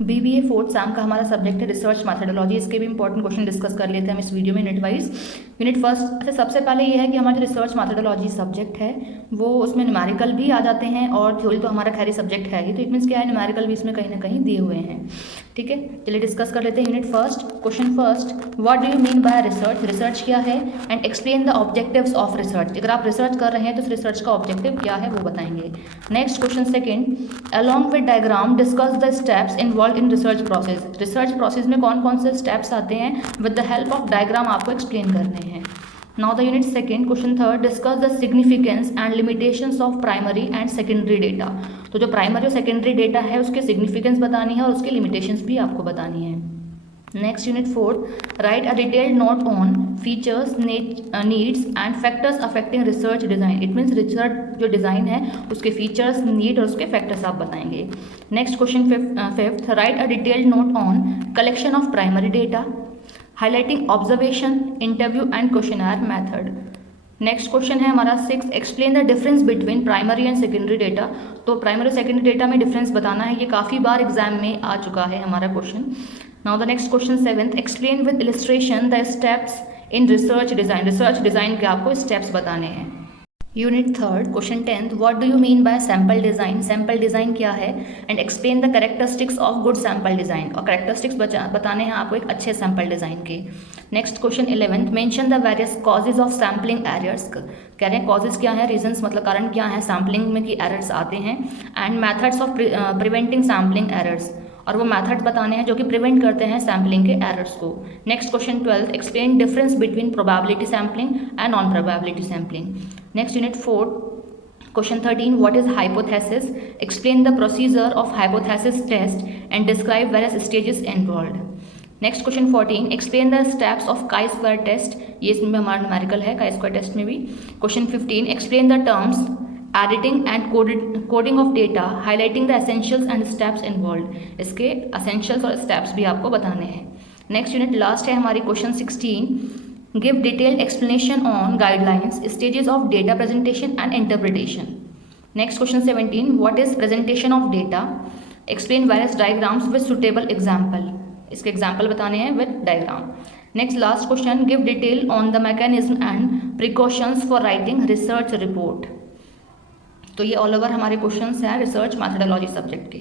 BBA fourth Sam का हमारा subject है रिसर्च मैथडोलॉजी। इसके भी इंपॉर्टेंट क्वेश्चन डिस्कस कर लेते हैं हम इस वीडियो में यूनिट वाइज। यूनिट फर्स्ट, अच्छा सबसे पहले ये है कि हमारा जो रिसर्च मैथडोलॉजी सब्जेक्ट है वो उसमें न्यूमेरिकल भी आ जाते हैं और थ्योरी तो हमारा खैर सब्जेक्ट है ही, तो इट मीन्स क्या है न्यूमेरिकल भी इसमें कहीं ना कहीं दिए हुए हैं। ठीक है, चलिए डिस्कस कर लेते हैं unit first. Question first, what do you mean by research? Research क्या है and explain the objectives of research. अगर आप रिसर्च कर रहे हैं तो उस रिसर्च का ऑब्जेक्टिव क्या है वो बताएंगे। Next question second, along with diagram discuss the steps involve in research process. Research process में कौन कौन से स्टेप्स आते हैं, with the help of diagram आपको एक्सप्लेन करने हैं। Now the unit second, question third, discuss the significance and limitations of primary and secondary data. तो जो प्राइमरी और सेकेंडरी डेटा है उसके सिग्निफिकेंस बतानी है और उसकी लिमिटेशंस भी आपको बतानी है। Next unit fourth, write a detailed note on features, needs and factors affecting research design. It means research जो डिज़ाइन है उसके फीचर्स, नीड और उसके फैक्टर्स आप बताएंगे। Next question fifth, write a detailed note on collection of primary data, highlighting observation, interview and questionnaire method. Next question है हमारा six, explain the difference between primary and secondary data. तो primary और secondary data में difference बताना है, ये काफ़ी बार exam में आ चुका है हमारा question. Now the next question seventh, explain with illustration the steps in research design. Research design के आपको स्टेप्स बताने हैं। Unit third, question tenth, what do you mean by sample design. Sample design क्या है and explain the characteristics of good sample design. और characteristics बताने हैं आपको एक अच्छे सैम्पल डिज़ाइन के। Next question 11th, mention the various causes of sampling errors. कह रहे हैं कॉजेज क्या है, रीजंस मतलब कारण क्या है सैम्पलिंग में कि एरर्स आते हैं, and methods of preventing sampling errors, और वो मैथड्स बताने हैं जो कि प्रिवेंट करते हैं सैम्पलिंग के एरर्स को। Next question 12th, explain difference between probability sampling and non probability sampling. Next unit 4, question 13, what is hypothesis, explain the procedure of hypothesis test and describe various stages involved. Next question 14, explain the steps of chi square test. ये इसमें हमारा numerical है काई square test में भी। Question 15, explain the terms editing and coding of data, highlighting the essentials and steps involved. इसके essentials और steps भी आपको बताने हैं। नेक्स्ट यूनिट लास्ट है हमारी question 16, give detailed explanation on guidelines, stages of data presentation and interpretation. Next question 17, what is presentation of data, explain various diagrams with suitable example. इसके example बताने हैं with diagram. Next last question, give detail on the mechanism and precautions for writing research report. तो ये all over हमारे questions हैं research methodology subject के।